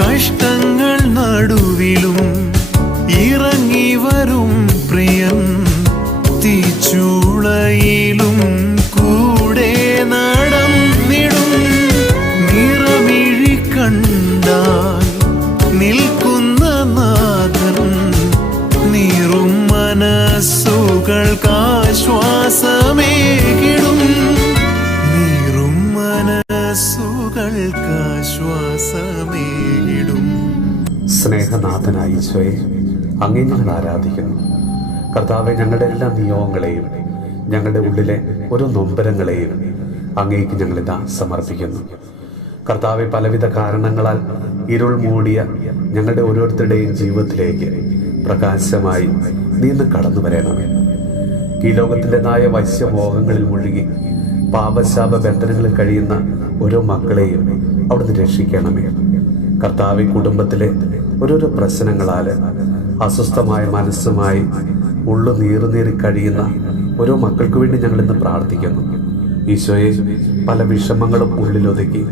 കഷ്ടങ്ങൾ നടുവിലും ഇറങ്ങി വരും പ്രിയൻ, തീച്ചൂളയിലും കൂടെ നടന്നിടും. നിറമിഴി കണ്ടാൽ നിൽക്കുന്ന നാഥൻ, നീറും മനസ്സുകൾക്കാശ്വാസമേകിടും. നീറും മനസ്സുകൾക്കാശ്വാസമേകിടും. സ്നേഹനാഥനായ ഈശോയെ, അങ്ങേ ഞങ്ങൾ ആരാധിക്കുന്നു. കർത്താവെ, ഞങ്ങളുടെ എല്ലാ നിയോഗങ്ങളെയും ഞങ്ങളുടെ ഉള്ളിലെ ഓരോ നൊമ്പരങ്ങളെയും അങ്ങേക്ക് ഞങ്ങളിതാ സമർപ്പിക്കുന്നു. കർത്താവെ, പലവിധ കാരണങ്ങളാൽ ഇരുൾ മൂടിയ ഞങ്ങളുടെ ഓരോരുത്തരുടെയും ജീവിതത്തിലേക്ക് പ്രകാശമായി നീ ഇന്ന് കടന്നു വരണമേ. ഈ ലോകത്തിൻ്റെതായ വശ്യമോഹങ്ങളിൽ മുഴുകി പാപശാപ ബന്ധനങ്ങളിൽ കഴിയുന്ന ഓരോ മക്കളെയും അവിടുന്ന് രക്ഷിക്കണമേ. കർത്താവെ, കുടുംബത്തിലെ ഓരോരോ പ്രശ്നങ്ങളാൽ അസ്വസ്ഥമായ മനസ്സുമായി ഉള്ളു നീറി കഴിയുന്ന ഓരോ മക്കൾക്ക് വേണ്ടി ഞങ്ങൾ ഇന്ന് പ്രാർത്ഥിക്കുന്നു. ഈശോയെ, പല വിഷമങ്ങളും ഉള്ളിലൊതുക്കി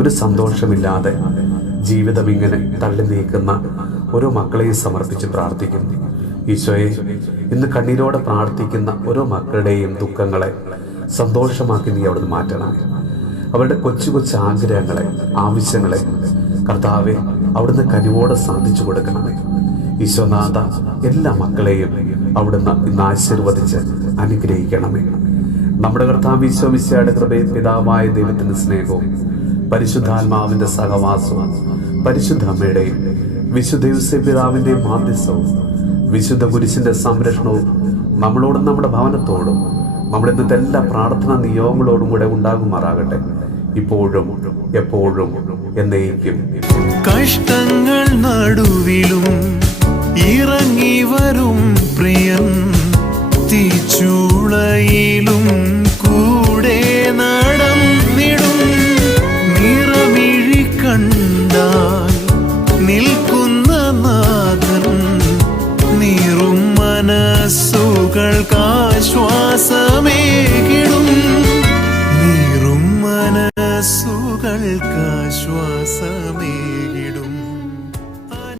ഒരു സന്തോഷമില്ലാതെ ജീവിതം ഇങ്ങനെ തള്ളി നീക്കുന്ന ഓരോ മക്കളെയും സമർപ്പിച്ച് പ്രാർത്ഥിക്കുന്നു. ഈശോയെ, ഇന്ന് കണ്ണീരോടെ പ്രാർത്ഥിക്കുന്ന ഓരോ മക്കളുടെയും ദുഃഖങ്ങളെ സന്തോഷമാക്കി നീ അവിടുന്ന് മാറ്റണമേ. അവരുടെ കൊച്ചു കൊച്ചു ആഗ്രഹങ്ങളെ, ആവശ്യങ്ങളെ കർത്താവെ അവിടുന്ന് കനിവോടെ സാധിച്ചു കൊടുക്കണമേ. ഈശോനാഥ, എല്ലാ മക്കളെയും അവിടുന്ന് ഇന്ന് ആശീർവദിച്ച് അനുഗ്രഹിക്കണമേ. നമ്മുടെ കർത്താവ് ഈശോ മിശിഹായുടെ കൃപയും പിതാവായ ദൈവത്തിന്റെ സ്നേഹവും പരിശുദ്ധാത്മാവിന്റെ സഹവാസവും പരിശുദ്ധ അമ്മയുടെയും വിശുദ്ധ യോസേപ്പ് പിതാവിന്റെയും മാധ്യസ്ഥവും വിശുദ്ധ കുരിശിന്റെ സംരക്ഷണവും നമ്മളോടും നമ്മുടെ ഭവനത്തോടും നമ്മുടെ ഇന്നത്തെ എല്ലാ പ്രാർത്ഥനാ നിയോഗങ്ങളോടും കൂടെ ഉണ്ടാകുമാറാകട്ടെ, ഇപ്പോഴും എപ്പോഴും എന്നേക്കും. കഷ്ടങ്ങൾ നടുവിലും ഇറങ്ങി വരും പ്രിയൻ, തീച്ചൂളയിലും കൂടെ നടന്നിടും. നിറമിഴി കണ്ടാൽ നിൽക്കുന്ന നാഥൻ, നീറും മനസ്സുകൾക്കാശ്വാസമേകിടും. നീറും മനസ്സുകൾക്കാശ്വാസമേ